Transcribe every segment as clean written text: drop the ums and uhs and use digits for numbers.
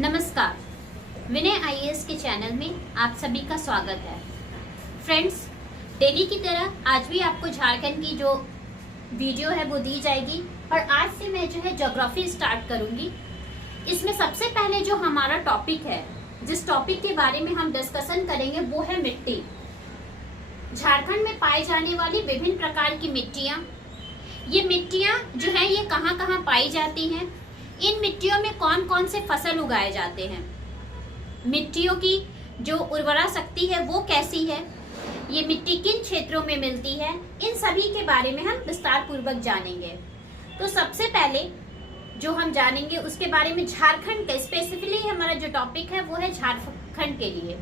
नमस्कार, विनय आईएएस के चैनल में आप सभी का स्वागत है। फ्रेंड्स, डेली की तरह आज भी आपको झारखंड की जो वीडियो है वो दी जाएगी और आज से मैं जो है ज्योग्राफी स्टार्ट करूंगी। इसमें सबसे पहले जो हमारा टॉपिक है, जिस टॉपिक के बारे में हम डिस्कशन करेंगे वो है मिट्टी। झारखंड में पाई जाने वाली विभिन्न प्रकार की मिट्टियाँ। ये मिट्टियाँ जो है ये कहाँ कहाँ पाई जाती हैं, इन मिट्टियों में कौन कौन से फसल उगाए जाते हैं, मिट्टियों की जो उर्वरा शक्ति है वो कैसी है, ये मिट्टी किन क्षेत्रों में मिलती है, इन सभी के बारे में हम विस्तार पूर्वक जानेंगे। तो सबसे पहले जो हम जानेंगे उसके बारे में झारखंड का स्पेसिफिकली हमारा जो टॉपिक है वो है झारखंड के लिए।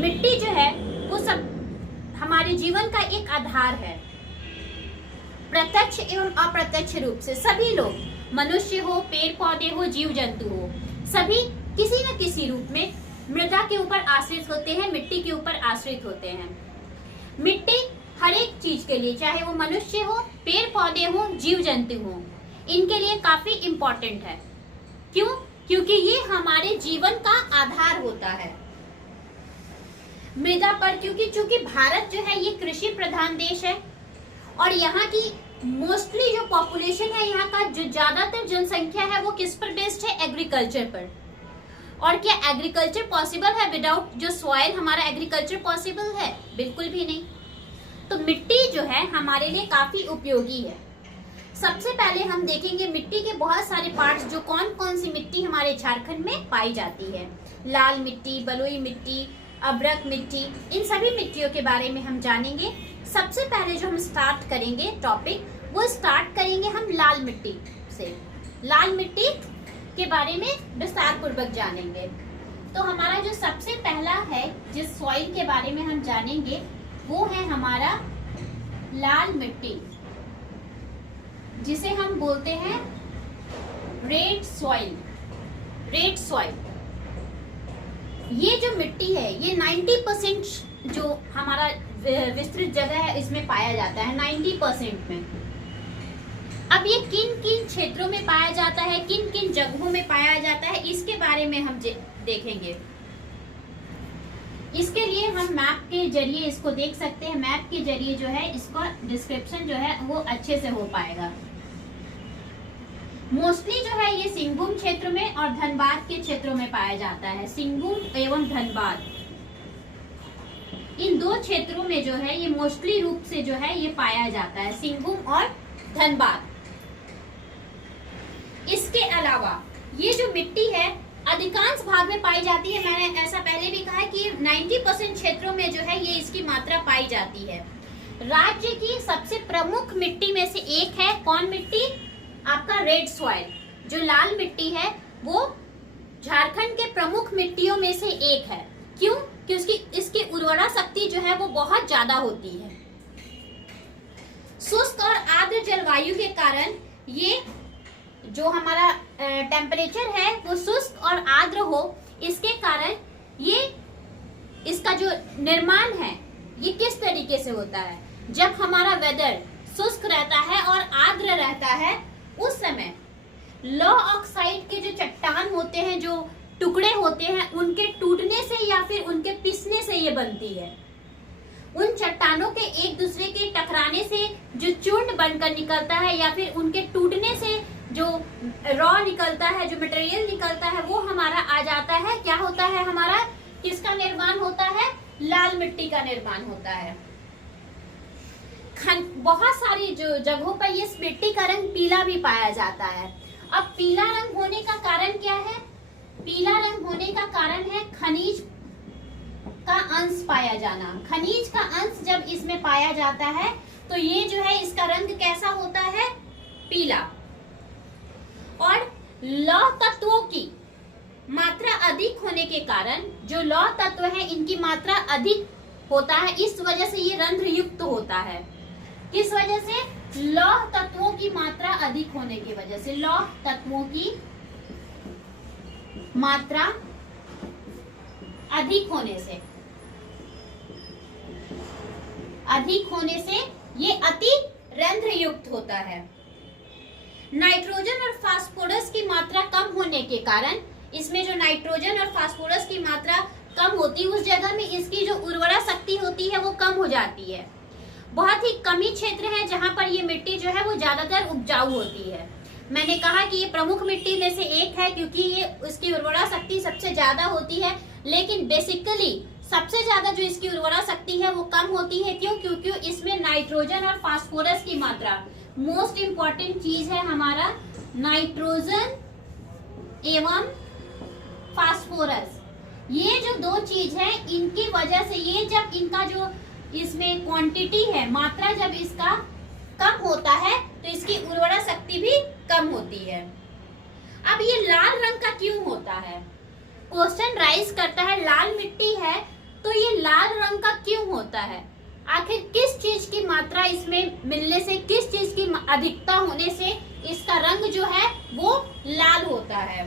मिट्टी जो है वो सब हमारे जीवन का एक आधार है। प्रत्यक्ष एवं अप्रत्यक्ष रूप से सभी लोग, मनुष्य हो, पेड़ पौधे हो, जीव जंतु हो, सभी किसी न किसी रूप में मृदा के ऊपर आश्रित होते हैं, मिट्टी के ऊपर आश्रित होते हैं। मिट्टी हर एक चीज के लिए, चाहे वो मनुष्य हो, पेड़ पौधे हो, जीव जंतु हो, इनके लिए काफी इम्पोर्टेंट है। क्यों? क्योंकि ये हमारे जीवन का आधार होता है। मृदा पर चूंकि भारत जो है ये कृषि प्रधान देश है और यहाँ की मोस्टली जो पॉपुलेशन है, यहाँ का जो ज्यादातर जनसंख्या है वो किस पर बेस्ड है? एग्रीकल्चर पर। और क्या एग्रीकल्चर पॉसिबल है विदाउट जो सॉइल? हमारा एग्रीकल्चर पॉसिबल है? बिल्कुल भी नहीं। तो मिट्टी जो है हमारे लिए काफी उपयोगी है। सबसे पहले हम देखेंगे मिट्टी के बहुत सारे पार्ट्स, जो कौन कौन सी मिट्टी हमारे झारखंड में पाई जाती है। लाल मिट्टी, बलुई मिट्टी, अभ्रक मिट्टी, इन सभी मिट्टियों के बारे में हम जानेंगे। सबसे पहले जो हम स्टार्ट करेंगे टॉपिक, वो स्टार्ट करेंगे हम लाल मिट्टी से। लाल मिट्टी के बारे में विस्तार पूर्वक जानेंगे। तो हमारा जो सबसे पहला है जिस सॉइल के बारे में हम जानेंगे वो है हमारा लाल मिट्टी, जिसे हम बोलते हैं रेड सॉइल। रेड सॉइल ये जो मिट्टी है ये 90% जो हमारा विस्तृत जगह है इसमें पाया जाता है, 90% में। अब ये किन किन क्षेत्रों में पाया जाता है, किन किन जगहों में पाया जाता है, इसके बारे में हम देखेंगे। इसके लिए हम मैप के जरिए इसको देख सकते हैं। मैप के जरिए जो है इसका डिस्क्रिप्शन जो है वो अच्छे से हो पाएगा। मोस्टली जो है ये सिंहभूम क्षेत्र में और धनबाद के क्षेत्रों में पाया जाता है। सिंहभूम एवं धनबाद, इन दो क्षेत्रों में जो है ये मोस्टली रूप से जो है ये पाया जाता है, सिंहभूम और धनबाद। इसके अलावा ये जो मिट्टी है अधिकांश भाग में पाई जाती है। मैंने ऐसा पहले भी कहा है कि 90% क्षेत्रों में जो है ये इसकी मात्रा पाई जाती है। राज्य की सबसे प्रमुख मिट्टी में से एक है कौन मिट्टी? आपका रेड सॉइल। जो लाल मिट्टी है वो झारखंड के प्रमुख मिट्टियों में से एक है। क्यों? क्योंकि इसकी उर्वरा शक्ति जो है वो बहुत ज्यादा होती है। शुष्क और आर्द्र जलवायु के कारण ये जो हमारा टेम्परेचर है वो शुष्क और आर्द्र हो, इसके कारण ये इसका जो निर्माण है ये किस तरीके से होता है? जब हमारा वेदर शुष्क रहता है और आर्द्र रहता है उस समय लौह ऑक्साइड के जो चट्टान होते हैं, जो टुकड़े होते हैं, उनके टूटने से या फिर उनके पिसने से ये बनती है। उन चट्टानों के एक दूसरे के टकराने से जो चूर्ण बनकर निकलता है या फिर उनके टूटने से जो रॉ निकलता है, जो मटेरियल निकलता है, वो हमारा आ जाता है। क्या होता है? हमारा किसका निर्माण होता है? लाल मिट्टी का निर्माण होता है। बहुत सारी जो जगहों पर ये मिट्टी का रंग पीला भी पाया जाता है। अब पीला रंग होने का कारण क्या है? पीला रंग होने का कारण है खनिज का अंश पाया जाना। खनिज का अंश जब इसमें पाया जाता है तो ये जो है इसका रंग कैसा होता है? पीला। और लौह तत्वों की मात्रा अधिक होने के कारण, जो लौह तत्व है इनकी मात्रा अधिक होता है, इस वजह से ये रंध्र युक्त होता है। किस वजह से? लौह तत्वों की मात्रा अधिक होने की वजह से। लौह तत्वों की मात्रा अधिक होने से ये अति रंध्र युक्त होता है। नाइट्रोजन और फास्फोरस की मात्रा कम होने के कारण इसमें जो नाइट्रोजन और फास्फोरस की मात्रा कम होती है उस जगह में इसकी जो उर्वरा शक्ति होती है वो कम हो जाती है। बहुत ही कम ही क्षेत्र है जहां पर ये मिट्टी जो है वो ज्यादातर उपजाऊ होती है। मैंने कहा कि ये प्रमुख मिट्टी में से एक है क्योंकि ये उसकी उर्वरा शक्ति सबसे ज्यादा होती है, लेकिन बेसिकली सबसे ज्यादा जो इसकी उर्वरा शक्ति है वो कम होती है। क्यों? क्योंकि इसमें नाइट्रोजन और फास्फोरस की मात्रा, मोस्ट इंपॉर्टेंट चीज है हमारा नाइट्रोजन एवं फास्फोरस। ये जो दो चीज है इनकी वजह से ये जब इनका जो इसमें क्वांटिटी है, मात्रा जब इसका कम होता है तो इसकी उर्वरा शक्ति भी कम होती है। अब ये लाल रंग का क्यों होता है? क्वेश्चन राइज करता है, लाल मिट्टी है तो ये लाल रंग का क्यों होता है? आखिर किस चीज की मात्रा इसमें मिलने से, किस चीज की अधिकता होने से इसका रंग जो है वो लाल होता है?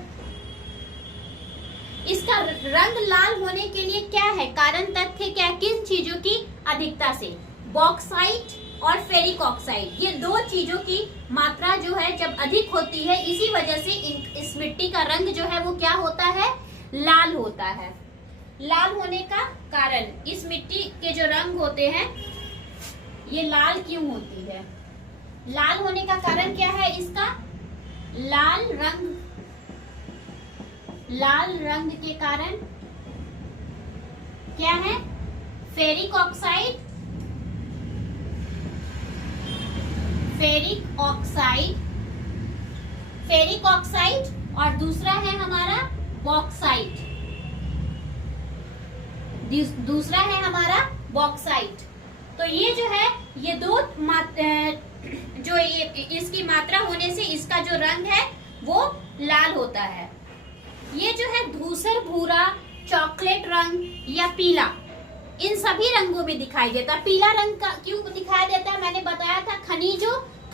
इसका रंग लाल होने के लिए क्या है कारण, तथ्य क्या, किन चीजों की अधिकता से? बॉक्साइट और फेरिक ऑक्साइड, ये दो चीजों की मात्रा जो है जब अधिक होती है इसी वजह से इस मिट्टी का रंग जो है वो क्या होता है? लाल होता है। लाल होने का कारण, इस मिट्टी के जो रंग होते हैं ये लाल क्यों होती है? लाल होने का कारण क्या है इसका? लाल रंग के कारण क्या है? फेरिक ऑक्साइड, फेरिक ऑक्साइड और दूसरा है हमारा बॉक्साइट, दूसरा है हमारा बॉक्साइट। तो ये जो है ये दो जो ये इसकी मात्रा होने से इसका जो रंग है वो लाल होता है। ये जो है धूसर भूरा, चॉकलेट रंग या पीला, इन सभी रंगों में दिखाई देता है। पीला रंग का क्यों दिखाई देता है? मैंने बताया था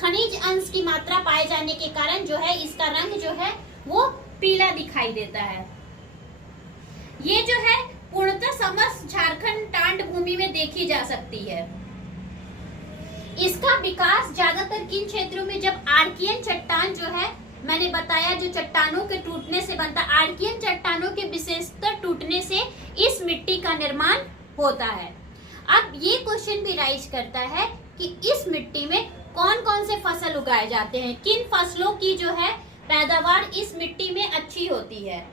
खनिज अंश की मात्रा पाए जाने के कारण जो है इसका रंग जो है वो पीला दिखाई देता है। ये जो है पूर्णतः समस्त झारखंड टांड भूमि में देखी जा सकती है। इसका विकास ज्यादातर किन क्षेत्रों में, जब आर्कियन चट्टान जो है मैंने बताया जो चट्टानों के टूटने से बनता, आर्कियन चट्टानों के विशेषतर टूटने से इस मिट्टी का निर्माण होता है। अब ये क्वेश्चन भी राइज करता है कि इस मिट्टी में कौन कौन से फसल उगाए जाते हैं, किन फसलों की जो है पैदावार इस मिट्टी में अच्छी होती है।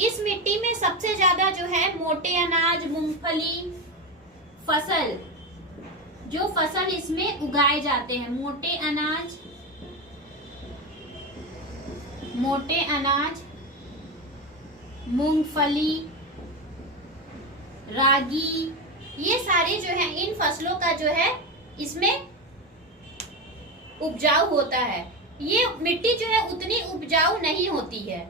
इस मिट्टी में सबसे ज्यादा जो है मोटे अनाज, मूंगफली फसल, जो फसल इसमें उगाए जाते हैं, मोटे अनाज, मूंगफली, रागी, ये सारे जो है इन फसलों का जो है इसमें उपजाऊ होता है। ये मिट्टी जो है उतनी उपजाऊ नहीं होती है।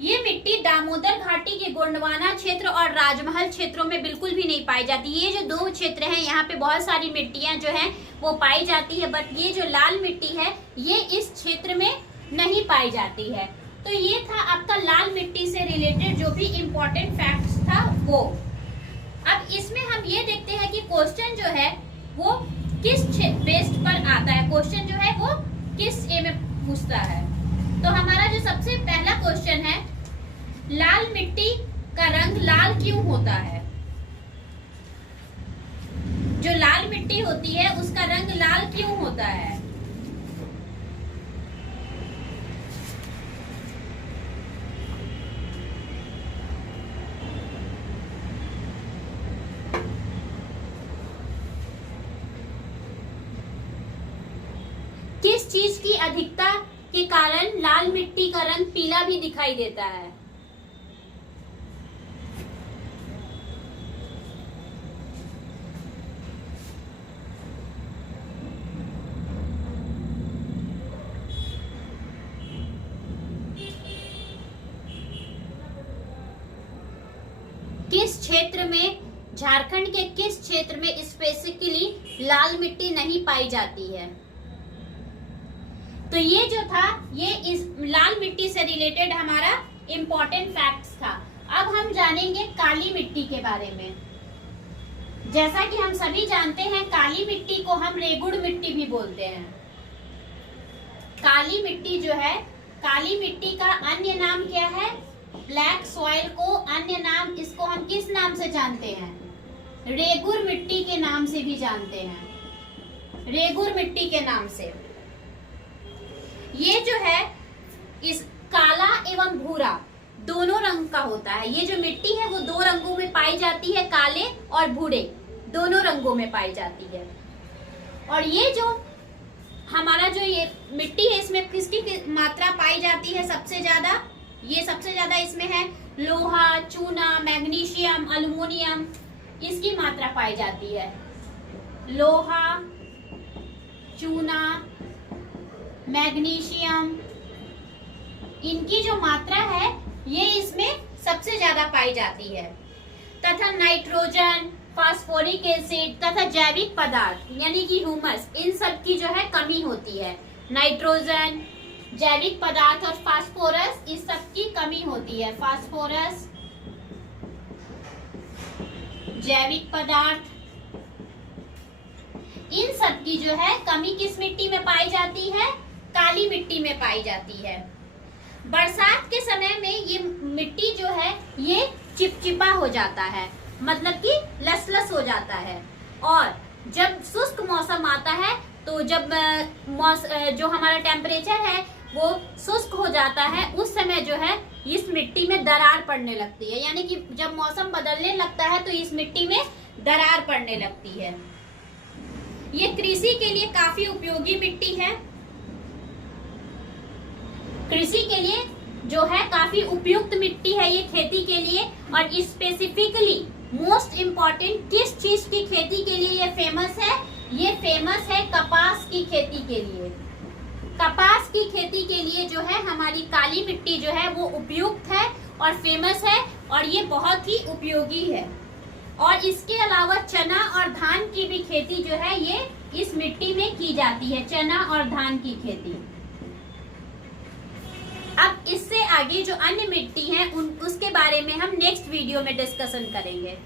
ये मिट्टी दामोदर घाटी के गोंडवाना क्षेत्र और राजमहल क्षेत्रों में बिल्कुल भी नहीं पाई जाती। ये जो दो क्षेत्र हैं यहाँ पे बहुत सारी मिट्टियां जो हैं वो पाई जाती है, बट ये जो लाल मिट्टी है ये इस क्षेत्र में नहीं पाई जाती है। तो ये था आपका लाल मिट्टी से रिलेटेड जो भी इम्पोर्टेंट फैक्ट्स था वो। अब इसमें हम ये देखते हैं कि क्वेश्चन जो है वो किस बेस्ड पर आता है, क्वेश्चन जो है वो किस ए में पूछता है। तो हमारा जो सबसे पहला क्वेश्चन है, लाल मिट्टी का रंग लाल क्यों होता है? जो लाल मिट्टी होती है उसका रंग लाल क्यों होता है? किस चीज की अधिकता के कारण लाल मिट्टी का रंग पीला भी दिखाई देता है? किस क्षेत्र में, झारखंड के किस क्षेत्र में स्पेसिफिकली लाल मिट्टी नहीं पाई जाती है? तो ये जो था ये इस लाल मिट्टी से रिलेटेड हमारा इम्पोर्टेंट फैक्ट्स था। अब हम जानेंगे काली मिट्टी के बारे में। जैसा कि हम सभी जानते हैं काली मिट्टी को हम रेगुड़ मिट्टी भी बोलते हैं। काली मिट्टी जो है काली मिट्टी का अन्य नाम क्या है? ब्लैक सॉइल को अन्य नाम, इसको हम किस नाम से जानते हैं? रेगुर मिट्टी के नाम से भी जानते हैं, रेगुर मिट्टी के नाम से। ये जो है इस काला एवं भूरा दोनों रंग का होता है। ये जो मिट्टी है वो दो रंगों में पाई जाती है, काले और भूरे दोनों रंगों में पाई जाती है। और ये जो हमारा जो ये मिट्टी है इसमें किसकी मात्रा पाई जाती है सबसे ज्यादा? ये सबसे ज्यादा इसमें है लोहा, चूना, मैग्नीशियम, अल्युमिनियम, इसकी मात्रा पाई जाती है। लोहा, चूना, मैग्नीशियम, इनकी जो मात्रा है ये इसमें सबसे ज्यादा पाई जाती है। तथा नाइट्रोजन, फास्फोरिक एसिड तथा जैविक पदार्थ यानी कि ह्यूमस, इन सब की जो है कमी होती है। नाइट्रोजन, जैविक पदार्थ और फास्फोरस, इस सब की कमी होती है। फास्फोरस, जैविक पदार्थ, इन सब की जो है कमी किस मिट्टी में पाई जाती है? काली मिट्टी में पाई जाती है। बरसात के समय में ये मिट्टी जो है ये चिपचिपा हो जाता है, मतलब कि लसलस हो जाता है। और जब शुष्क मौसम आता है तो जब जो हमारा टेम्परेचर है वो शुष्क हो जाता है, उस समय जो है इस मिट्टी में दरार पड़ने लगती है। यानी कि जब मौसम बदलने लगता है तो इस मिट्टी में दरार पड़ने लगती है। ये कृषि के लिए काफी उपयोगी मिट्टी है। कृषि के लिए जो है काफी उपयुक्त मिट्टी है ये खेती के लिए। और स्पेसिफिकली मोस्ट इम्पोर्टेंट किस चीज की खेती के लिए ये फेमस है? ये फेमस है कपास की खेती के लिए। कपास की खेती के लिए जो है हमारी काली मिट्टी जो है वो उपयुक्त है और फेमस है, और ये बहुत ही उपयोगी है। और इसके अलावा चना और धान की भी खेती जो है ये इस मिट्टी में की जाती है, चना और धान की खेती। अब इससे आगे जो अन्य मिट्टी हैं उसके बारे में हम नेक्स्ट वीडियो में डिस्कशन करेंगे।